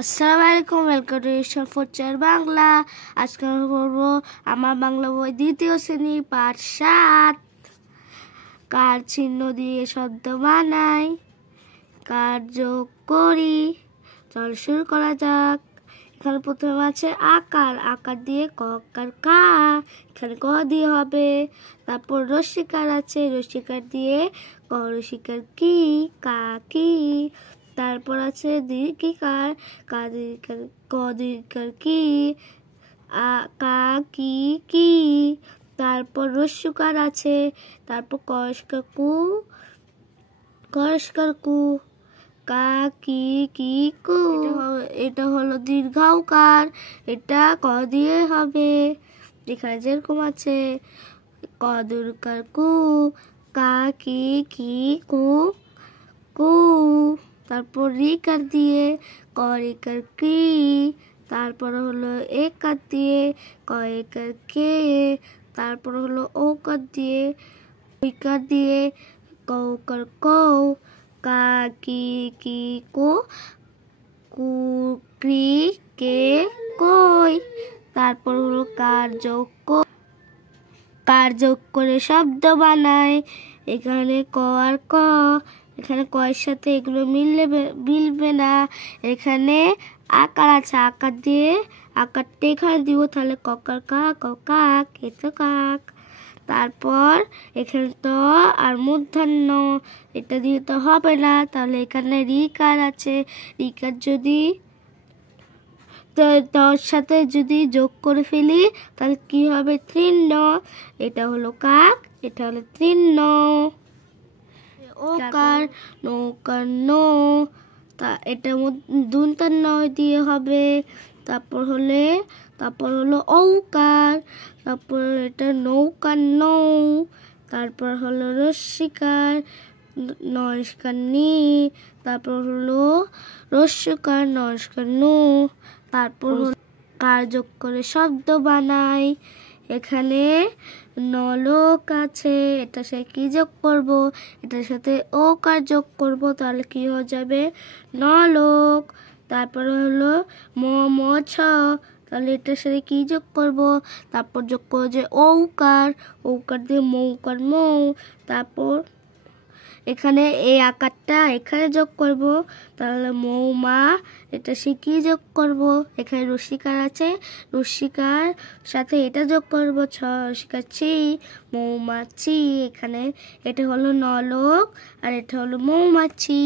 আসসালামু আলাইকুম, welcome to ঈশ্বর ফোরচার বাংলা। আজকে আমরা পড়বো আমার বাংলা বই দ্বিতীয় শ্রেণী পাঠ 7। কার চিহ্ন দিয়ে শব্দ বানাই, কার যোগ করি। চল শুরু করা যাক। এখানে প্রথমে আছে আকার, আকার দিয়ে ককার কা, এখানে ক দিয়ে হবে। তারপর রস্যিকার আছে, রস্যিকার দিয়ে ক রস্যিকার কি, কা কি। তারপর আছে দীর্ঘিকার, কা দীর্ঘিকার ক দীর্ঘিকার কি, কা কি কি। তারপর রস্যকার আছে, তারপর করস্কার কু, করস্কার কু, কা কি কি কু। এটা হলো দীর্ঘকার, এটা ক দিয়ে হবে। এখানে যেরকম আছে ক দীর্ঘকার কু, কা কি কি কু কু। তারপর রিকার দিয়ে ক রিকার কি। তারপর হলো একার দিয়ে ক একার কে। তারপর হলো ওকার দিয়ে ঐকার দিয়ে কৌকার কৌ, কা কি কি কো, কু ক্রি কে কই। তারপর হলো কার যোগ, কার যোগ করে শব্দ বানায়। এখানে ক আর ক, এখানে কয়ের সাথে এগুলো মিলবে না। এখানে আকার আছে, আকার দিয়ে আকারটা এখানে দিব, তাহলে ককার কা কাক, এ তো কাক। তারপর এখানে তো আর মূর্ধন্য, এটা দিয়ে তো হবে না, তাহলে এখানে রিকার আছে, রিকার যদি তার সাথে যদি যোগ করে ফেলি তাহলে কি হবে, তৃণ। এটা হলো কাক, এটা হলো তৃণ। ওকার, নৌকার নো, তা এটা দুনতার নয় দিয়ে হবে। তারপর হলো ঔকার, তারপর এটা নৌকার নৌ। তারপর হলো রস্যিকার, নস্কার নি। তারপর হলো রস্যকার, নস্কার নু। তারপর কার যোগ করে শব্দ বানাই। এখানে নলক আছে, এটার সাথে কি যোগ করব, এটার সাথে ও কার যোগ করব, তাহলে কি হয়ে যাবে, নলক। তারপর হলো ম ছ, তাহলে এটার সাথে কি যোগ করব, তারপর যোগ করবো যে ঔকার, ঔকার দিয়ে মৌকার মৌ। তারপর এখানে এই আকারটা এখানে যোগ করব, তাহলে মৌমা, এটা সে কি যোগ করব, এখানে রস্যিকার আছে, রস্যিকার সাথে এটা যোগ করব, ছ রস্যিকার ছি, মৌমাছি। এখানে এটা হলো নলক আর এটা হলো মৌমাছি।